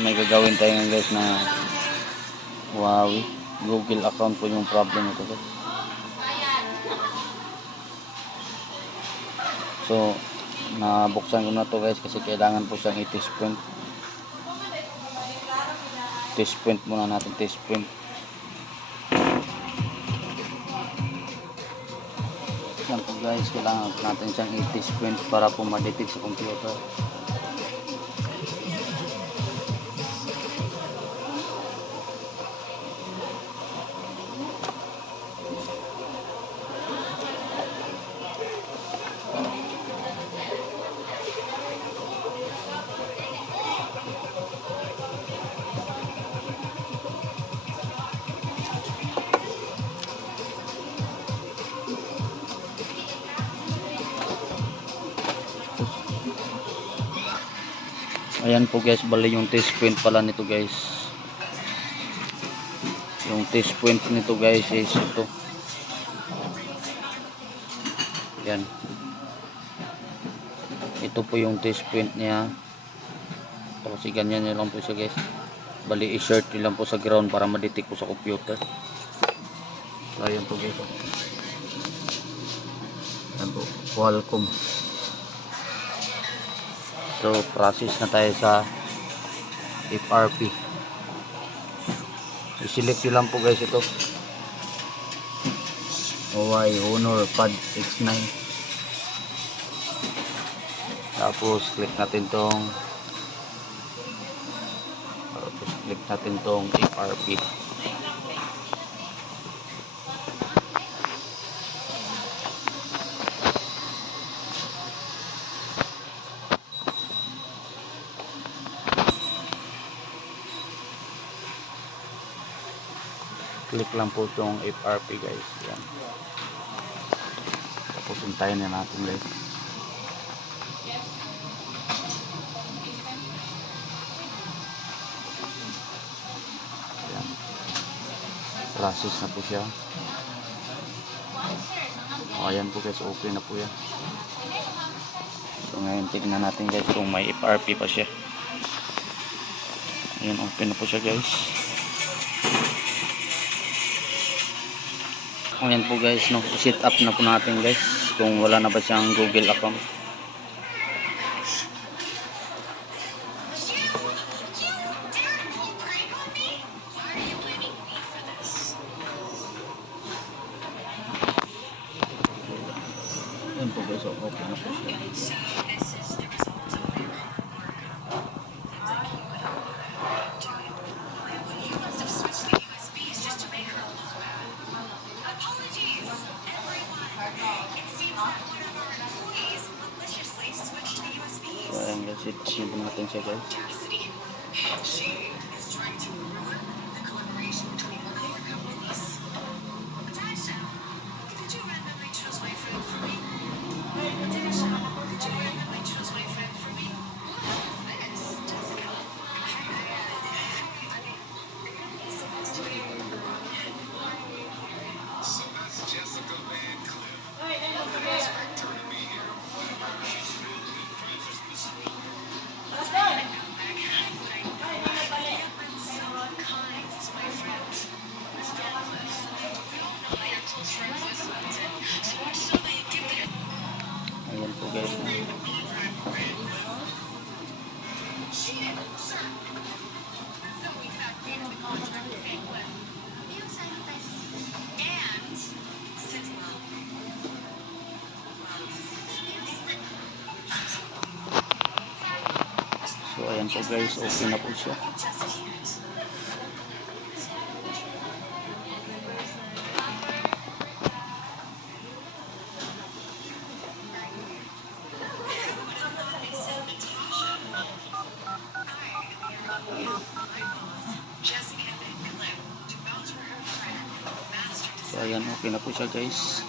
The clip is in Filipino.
may gagawin tayo ngayon guys na Huawei Google account po yung problem ito guys. So nabuksan ko na to guys kasi kailangan po siyang i-test print. Test print muna natin, test print. Yan po guys, kailangan natin siyang i-test print para po ma-detect sa computer. Ayan po guys, bali yung test print pala nito guys. Yung test print nito guys is ito. Yan. Ito po yung test print niya. Tapos ganyan nyo lang po siya guys. Bali i-shirt nyo lang po sa ground para ma-detect po sa computer. So ayan po guys. Ayan po, Qualcomm. So process na tayo sa FRP. I-select nyo lang po guys ito. Huawei Honor Pad X9. Tapos click natin tong FRP. Click lang po itong FRP guys. Yan. Tapos hintayin na natin guys. Yan. Process na po siya. O, ayan po guys, okay na po yan. So ngayon tignan natin guys kung may FRP pa siya. Ayan, open na po siya guys. Ayan po guys, no, set up na po natin guys kung wala na ba siyang Google account. Ayan po guys, okay na po siya. So ayan guys, set up na po natin siya guys. Ayan po guys. So ayan po guys, okay na po siya. So ayan, okay na po siya guys.